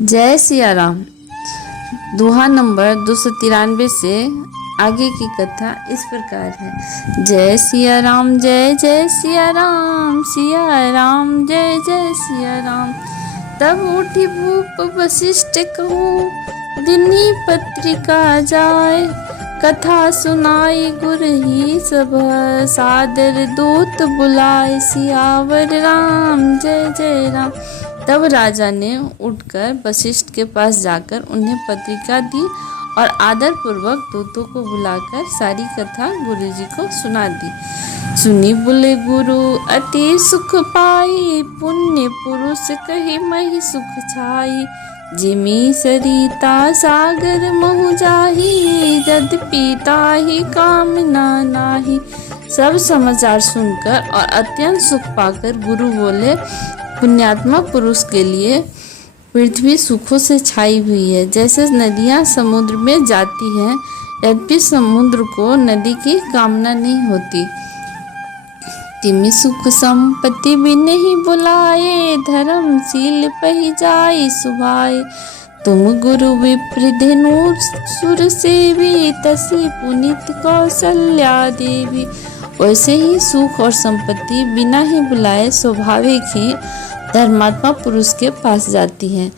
जय सिया राम। दोहा नंबर 293 से आगे की कथा इस प्रकार है। जय सिया राम, जय जय सिया राम, सिया राम जय जय सिया राम। तब उठी भूप वशिष्ठ कहूँ, दिनी पत्रिका जाय। कथा सुनाई गुर ही सब, सादर दूत बुलाए। सियावर राम जय जय राम। तब राजा ने उठकर वशिष्ठ के पास जाकर उन्हें पत्रिका दी और आदर पूर्वक दूतों को बुलाकर सारी कथा गुरुजी को सुना दी। सुनी बोले गुरु अति सुख पाई, पुण्य पुरुष कहे मही सुख छाई। जिमी सरिता सागर महु जाही, जद पीता ही कामना नाही। सब समाचार सुनकर और अत्यंत सुख पाकर गुरु बोले, पुण्यात्मा पुरुष के लिए पृथ्वी सुखों से छाई हुई है। जैसे नदियां समुद्र में जाती हैं, यद्यपि समुद्र को नदी की कामना नहीं होती। तिमि सुख संपत्ति भी नहीं बुलाए, धर्मशील पही जाए सुभाए। तुम गुरु विप्र धेनु सुर सेवी, तसी पुनीत कौशल्या देवी। वैसे ही सुख और संपत्ति बिना ही बुलाए स्वाभाविक ही धर्मात्मा पुरुष के पास जाती हैं।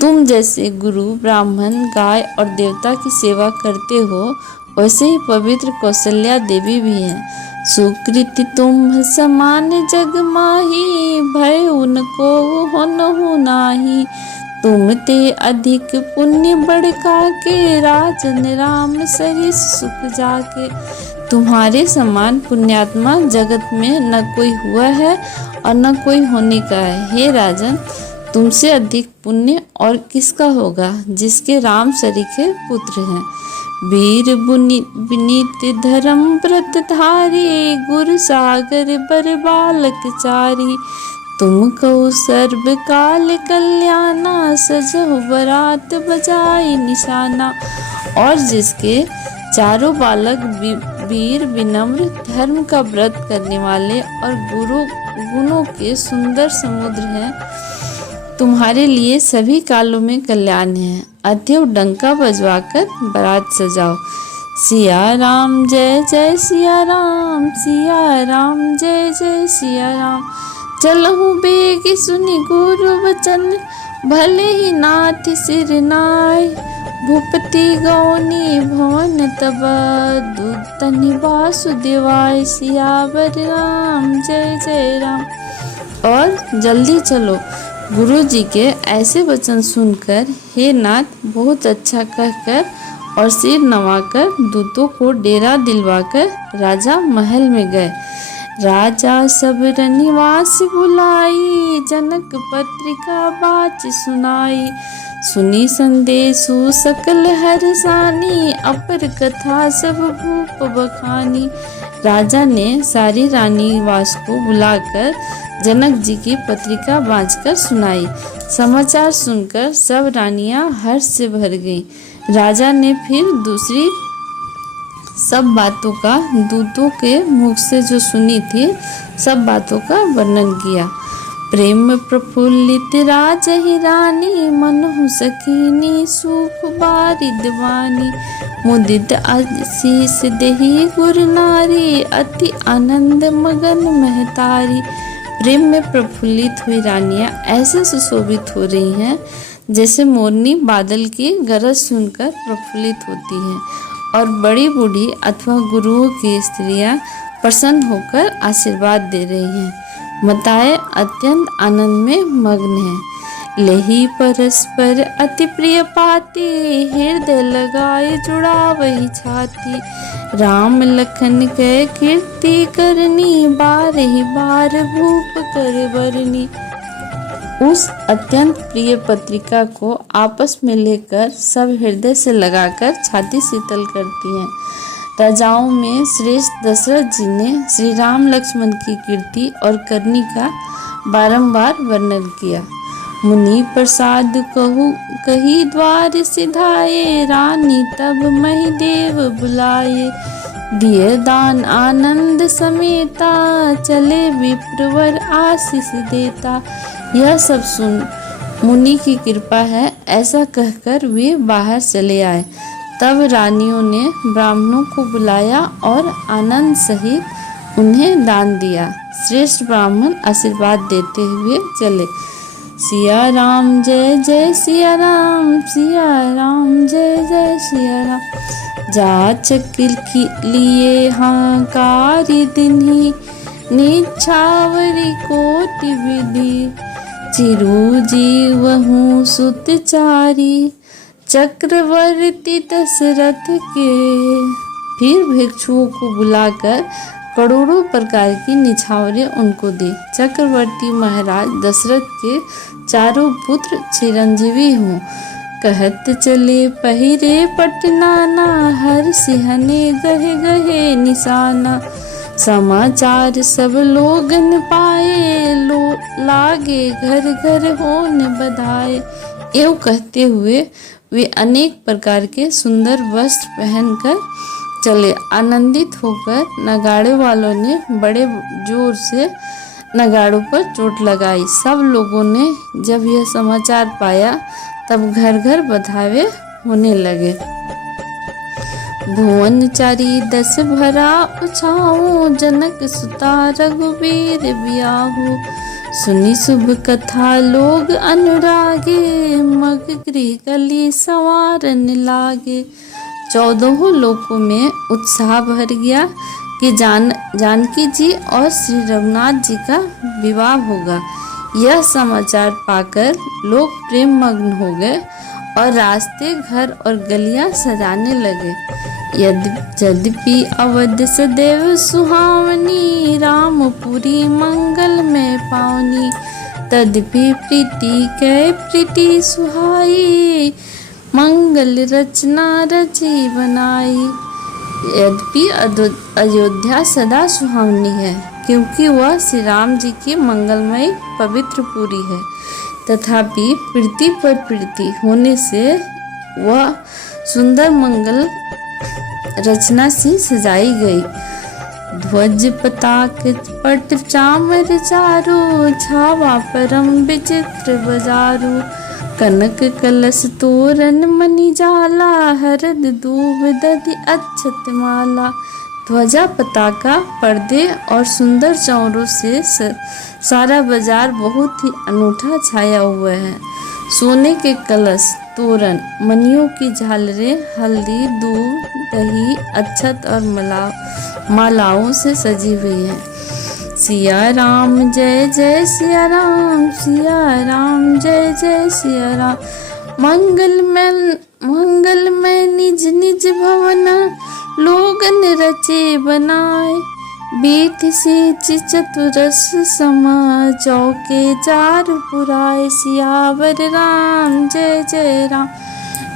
तुम जैसे गुरु ब्राह्मण गाय और देवता की सेवा करते हो, वैसे ही पवित्र कौशल्या देवी भी हैं। सुकृति तुम समान जग माही, भय उनको होनहु नाही। तुम ते अधिक पुण्य बढ़का के, राजन राम सही सुख जाके। तुम्हारे समान पुण्यात्मा जगत में न कोई हुआ है और न कोई होने का है। हे राजन, तुमसे अधिक पुण्य और किसका होगा, जिसके राम सरीखे पुत्र हैं। वीर विनीत धर्म व्रत धारी, गुर सागर बर बालक चारी। तुम कहो सर्व काल कल्याणा, सजहु बरात बजाई निशाना। और जिसके चारों बालक वीर विनम्र धर्म का व्रत करने वाले और गुणों के सुंदर समुद्र हैं, तुम्हारे लिए सभी कालों में कल्याण है। अतएव डंका बजवाकर बारात सजाओ। सिया राम जय जय सिया राम, सिया राम जय जय सिया राम। चलहु बेगी सुनि गुरु वचन, भले ही नाथ सिर नाय। भूपति गौनी भवन तब, दूतनि वासुदेवाय। सियावर राम जय जय राम। और जल्दी चलो, गुरु जी के ऐसे वचन सुनकर हे नाथ बहुत अच्छा कहकर और सिर नवाकर दूतों को डेरा दिलवाकर राजा महल में गए। राजा सब निवास बुलाई, जनक पत्रिका बाच सुनाई। सुनी संदेशु सकल हरसानी, अपर कथा सब भूप बखानी। राजा ने सारी रानी वास को बुलाकर जनक जी की पत्रिका बांचकर सुनाई। समाचार सुनकर सब रानियां हर्ष से भर गईं। राजा ने फिर दूसरी सब बातों का दूतों के मुख से जो सुनी थी, सब बातों का वर्णन किया। प्रेम प्रफुल्लित राज ही रानी, मनहु सखीनी सुख बारिद वानी। मुदित आशीष देहि गुर नारी, अति आनंद मगन महतारी। प्रेम में प्रफुल्लित हुई रानियां ऐसे सुशोभित हो रही हैं, जैसे मोरनी बादल की गरज सुनकर प्रफुल्लित होती हैं। और बड़ी बूढ़ी अथवा गुरुओं की स्त्रियां प्रसन्न होकर आशीर्वाद दे रही हैं। माताएं अत्यंत आनंद में मग्न हैं। लेही परस्पर अति प्रिय पाती, हृदय लगाए जुड़ा वही छाती। राम लखन के कीर्ति करनी, बारही बार भूप कर बरनी। उस अत्यंत प्रिय पत्रिका को आपस में लेकर सब हृदय से लगाकर छाती शीतल करती हैं। राजाओं में श्रेष्ठ दशरथ जी ने श्री राम लक्ष्मण की कीर्ति और करनी का बारंबार वर्णन किया। मुनि प्रसाद कहु कही द्वार सिधाए, रानी तब मही देव बुलाए। दिए दान आनंद समेता, चले विप्रवर आशीष देता। यह सब सुन मुनि की कृपा है, ऐसा कहकर वे बाहर चले आए। तब रानियों ने ब्राह्मणों को बुलाया और आनंद सहित उन्हें दान दिया। श्रेष्ठ ब्राह्मण आशीर्वाद देते हुए चले। सिया राम जय जय सिया राम, सिया राम जय जय सिया राम। जाचक की लिए हाकारी दिन्ही, निछावरी कोटि विधि। चिरंजीवहु सुतचारी, चक्रवर्ती दशरथ के। फिर भिक्षुओं को बुलाकर करोड़ों प्रकार की निछावरें उनको दी। चक्रवर्ती महाराज दशरथ के चारों पुत्र चिरंजीवी हों। कहत चले पहिरे पटनाना, हर सिहने गहे गहे निशाना। समाचार सब लोगन पाए, लागे घर घर होन बधाए। एवं कहते हुए वे अनेक प्रकार के सुंदर वस्त्र पहनकर चले। आनंदित होकर नगाड़े वालों ने बड़े जोर से नगाड़ों पर चोट लगाई। सब लोगों ने जब यह समाचार पाया तब घर घर बधावे होने लगे। भुवन चारी दस भरा उछाऊ, जनक सुता रघुवीर ब्याहू। सुनी शुभ कथा लोग अनुरागे, मग गृह कली संवारन लागे। 14 लोकों में उत्साह भर गया कि जानकी जी और श्री रघुनाथ जी का विवाह होगा। यह समाचार पाकर लोग प्रेम मग्न हो गए और रास्ते, घर और गलियां सजाने लगे। यद्यपि अवध सदैव सुहावनी, रामपुरी मंगल में पावनी। तद्यपि प्रीति कै प्रीति सुहाई, मंगल रचना रची बनाई। यद्यपि अयोध्या सदा सुहावनी है, क्योंकि वह श्री राम जी की मंगलमय पवित्र पुरी है। तथापि प्रीति पर प्रीति होने से वह सुंदर मंगल रचना से सजाई गई। ध्वज पताक पट चामर चारो, छावा परम विचित्र बजारू। कनक कलश तोरण मणि जाला, हरद दूब दधि अक्षत माला। ध्वजा पताका पर्दे और सुंदर चौरों से सारा बाजार बहुत ही अनूठा छाया हुआ है। सोने के कलश, तोरण, मणियों की झालरें, हल्दी, दूध, दही, अक्षत और मालाओं से सजी हुई है। सिया राम जय जय सिया राम, सिया राम जय जय सिया राम। मंगल में निज निज भवन, लोगन रचे बनाए। बीत सीच चतुरस सम, चौके चार पुराए। सियावर राम जय जय राम।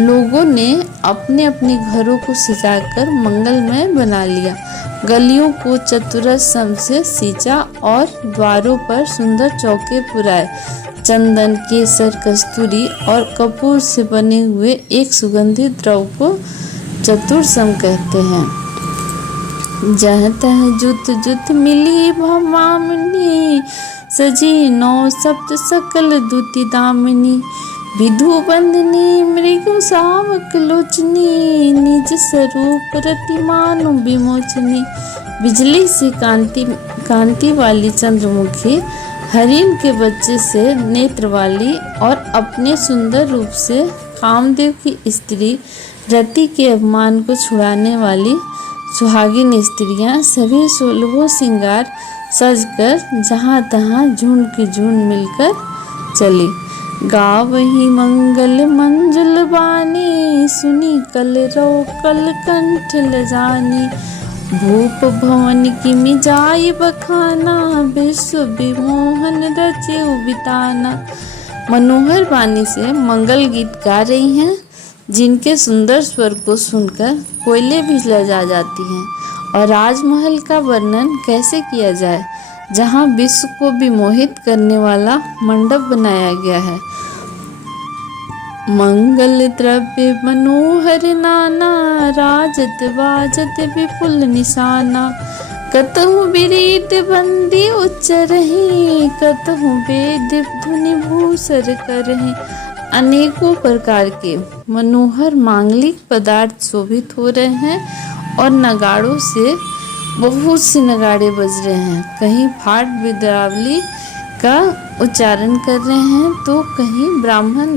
लोगों ने अपने अपने घरों को सजाकर मंगलमय बना लिया। गलियों को चतुरस सम से सींचा और द्वारों पर सुंदर चौके पुराए। चंदन, केसर, कस्तूरी और कपूर से बने हुए एक सुगंधित द्रव्य को चतुरसम कहते हैं। जह तह जुत जुत मिली भवामनी, सजी 9 सप्त सकल दुति दामिनी। विधु बंदनी मृगु सावक लोचनी, निज स्वरूप रतिमानु विमोचनी। बिजली से कांति वाली चंद्रमुखी, हरिण के बच्चे से नेत्र वाली और अपने सुंदर रूप से कामदेव की स्त्री, रति के अपमान को छुड़ाने वाली सुहागिन स्त्रियां सभी 16 श्रृंगार सजकर जहाँ तहाँ झुंड की झुंड मिलकर चली। गावही मंगल मंजुल बानी, सुनी कल रो कल कंठ लजानी। भूप भवन की मिजाई बखाना, विश्व विमोहन रचे बिताना। मनोहर वाणी से मंगल गीत गा रही हैं, जिनके सुंदर स्वर को सुनकर कोयले भी लजा जाती हैं। और राजमहल का वर्णन कैसे किया जाए, जहाँ विश्व को विमोहित करने वाला मंडप बनाया गया है। मंगल द्रव्य मनोहर नाना, राजत बाजत विपुल निशाना। कतहु बिरीद बंदी उच्चरहि, कतहु वेद धुनि भूसर करहि। अनेकों प्रकार के मनोहर मांगलिक पदार्थ शोभित हो रहे हैं और नगाड़ों से बहुत से नगाड़े बज रहे हैं। कहीं फाट बिदावली का उच्चारण कर रहे हैं तो कहीं ब्राह्मण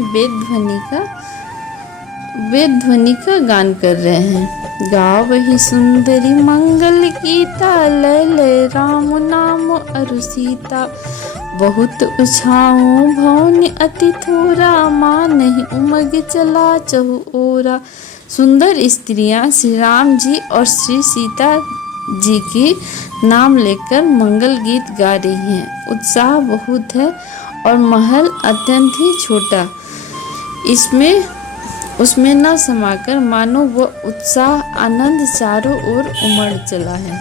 वेद ध्वनि का गान कर रहे हैं। गावहि सुंदरी मंगल गीता, लय लय राम नाम अरु सीता। बहुत उछाओ भवन अति थोरा, मानहि उमग चला चहु ओरा। सुंदर स्त्रियां श्री राम जी और श्री सीता जी की नाम लेकर मंगल गीत गा रही हैं। उत्साह बहुत है और महल अत्यंत ही छोटा, उसमें न समाकर मानो वह उत्साह आनंद चारों ओर उमड़ चला है।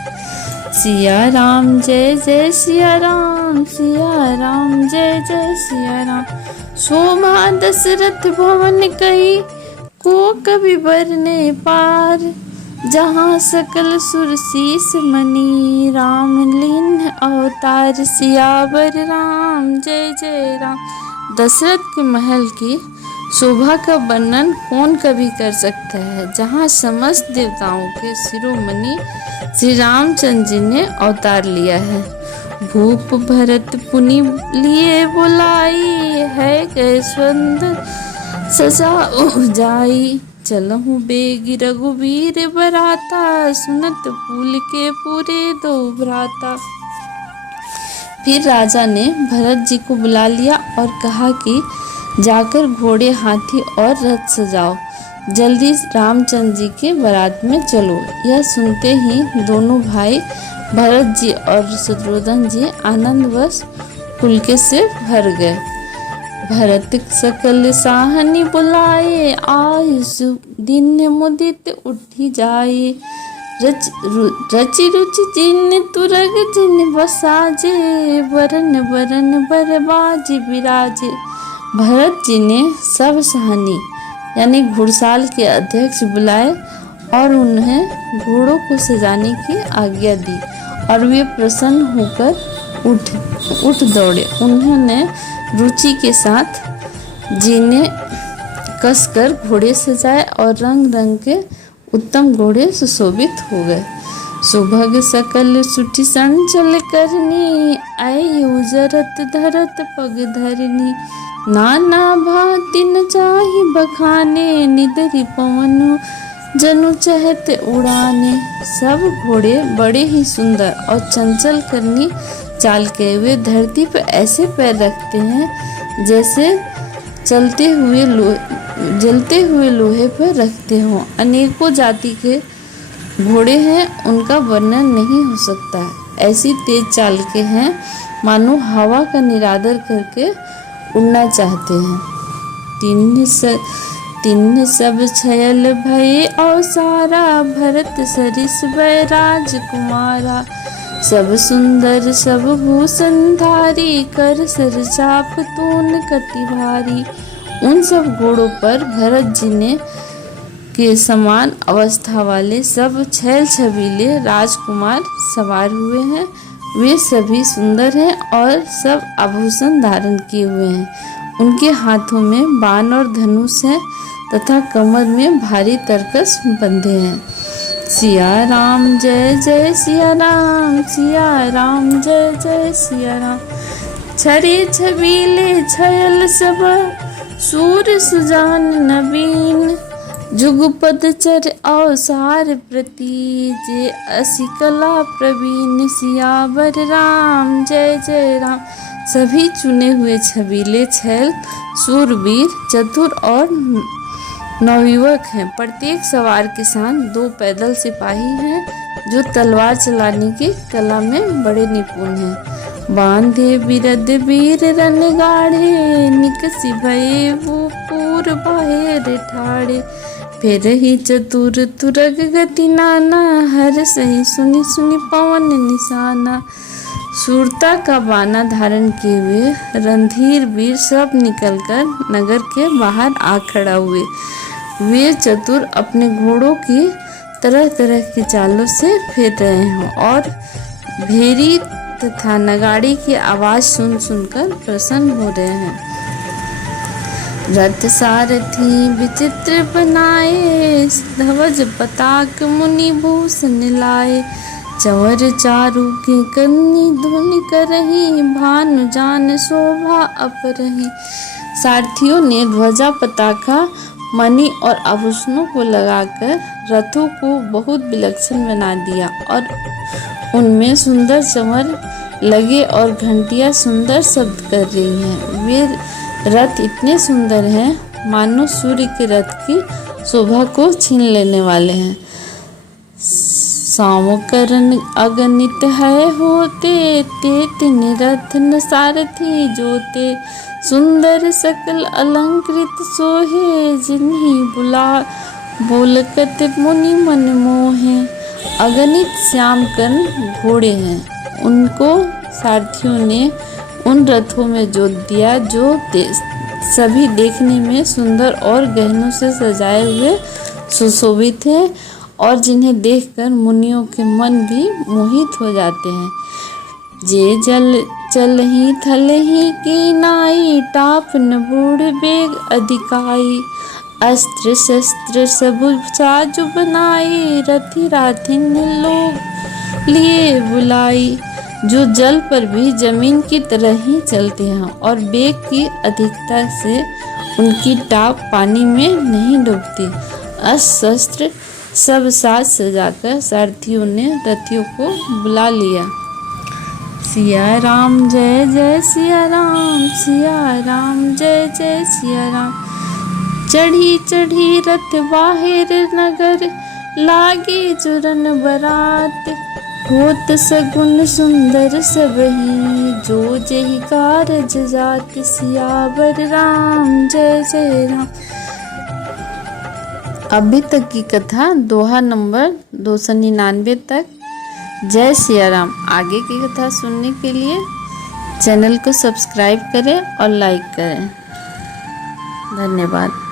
सिया राम जय जय सिया राम, सिया राम जय जय सिया राम। शोभा दशरथ भवन कई, को कवि बरने पार। जहाँ सकल सुर शीस मणि, राम लीन अवतार। सियावर राम जय जय राम। दशरथ के महल की शोभा का वर्णन कौन कभी कर सकता है, जहाँ समस्त देवताओं के शिरोमणि श्री रामचंद्र जी ने अवतार लिया है। भूप भरत पुनि लिए बुलाई, है गए सुंदर सजा जाई। चलहु बेगी रघुवीर बराता, सुनत फूल के पूरे दो भ्राता। फिर राजा ने भरत जी को बुला लिया और कहा कि जाकर घोड़े हाथी और रथ सजाओ, जल्दी रामचंद्र जी के बारात में चलो। यह सुनते ही दोनों भाई भरत जी और शत्रुघ्न जी आनंदवश पुलके से भर गए। भरत सकल साहनी बुलाए, आयुष दिन मुदित उठी जाए। रचि रुचि जिन तुरग जिन बसाजे, वरन वरन बरबाजी विराजे। भरत जी ने सब सहानी यानी घुड़साल के अध्यक्ष बुलाए और उन्हें घोड़ों को सजाने की आज्ञा दी और वे प्रसन्न होकर उठ दौड़े। उन्होंने रुचि के साथ जीने कसकर घोड़े सजाए और रंग रंग के उत्तम घोड़े सुशोभित हो गए। सुभग सकल सुठी संचल करनी, आयु जरत धरत पग धरनी। नाना भांति न चाहि बखाने, निदरि पवन जनु चहत उड़ाने। सब घोड़े बड़े ही सुंदर और चंचल करनी चाल के वे धरती पर ऐसे पैर रखते हैं जैसे जलते हुए लोहे पर रखते हों। अनेकों जाति के घोड़े हैं, उनका वर्णन नहीं हो सकता। ऐसी तेज चाल के हैं मानो हवा का निरादर करके उड़ना चाहते हैं। तिन्न सब छयल भये अवसारा, भरत सरिस भय राजकुमारा। सब सुंदर सब भूषण धारी, कर सर चाप तून कटी भारी। उन सब घोड़ों पर भरत जी ने के समान अवस्था वाले सब छैल छबीले राजकुमार सवार हुए हैं। वे सभी सुंदर हैं और सब आभूषण धारण किए हुए हैं। उनके हाथों में बाण और धनुष है तथा कमर में भारी तरकस बंधे हैं। सिया राम जय जय सिया राम, सिया राम जय जय सिया राम। छरे छबीले छयल सब, सूर सुजान नवीन। जुगपद चर अवसार प्रति, जे असी कला प्रवीण। सियावर राम जय जय राम। सभी चुने हुए छबीले छैल सूरवीर चतुर और नवयुवक हैं। प्रत्येक सवार के साथ 2 पैदल सिपाही हैं जो तलवार चलाने की कला में बड़े निपुण हैं। बांधे बिरद वीर रन गाढ़े, निकसी भये वो पूर बाहेर ठाड़े। फिर ही चतुर तुरग गति नाना, हर सही सुनी सुनी पवन निशाना। शूरता का बाना धारण किए हुए रणधीर वीर सब निकलकर नगर के बाहर आ खड़ा हुए। वे चतुर अपने घोड़ों की तरह तरह की चालों से फेर रहे हों और भेरी तथा नगाड़े की आवाज सुन सुनकर प्रसन्न हो रहे हैं। रथ सारथी विचित्र बनाए, ध्वज पताक मुनि भूषण लाए। चंवर चारु की कन्नी धुनि करही, भानु जान शोभा अपरही। सारथियों ने ध्वजा पताका मणि और आभूषणों को लगाकर रथों को बहुत विलक्षण बना दिया और उनमें सुंदर चंवर लगे और घंटियां सुंदर शब्द कर रही हैं। वे रथ इतने सुंदर हैं मानो सूर्य के रथ की शोभा को छीन लेने वाले हैं। सामकरण अगणित है होते, तेत निरथ न सारथी जोते। सुंदर सकल अलंकृत सोहे, जिन्हीं बुला बोलकत मुनि मन मोहे। अगणित श्यामकर्ण घोड़े हैं, उनको सारथियों ने उन रथों में जोत दिया जो सभी देखने में सुंदर और गहनों से सजाए हुए सुशोभित हैं और जिन्हें देखकर मुनियों के मन भी मोहित हो जाते हैं। जे जल चलहि थलहि की नाई, टाप न बूढ़ बेग अधिकाई। अस्त्र शस्त्र सब साजु बनाई, रथी राथिन लोग लिए बुलाई। जो जल पर भी जमीन की तरह ही चलते हैं और बेग की अधिकता से उनकी टाप पानी में नहीं डूबती। अस्त्र शस्त्र सब साज सजाकर सारथियों ने रथियों को बुला लिया। सिया राम जय जय सिया राम, सिया राम जय जय सिया राम। चढ़ी चढ़ी रथ बाहिर नगर, लागे जुरन बरात। होत सगुन सुंदर सबही, जो जेहि कारज जात। सियावर राम जय जय राम। अभी तक की कथा दोहा नंबर 299 तक। जय सिया राम। आगे की कथा सुनने के लिए चैनल को सब्सक्राइब करें और लाइक करें। धन्यवाद।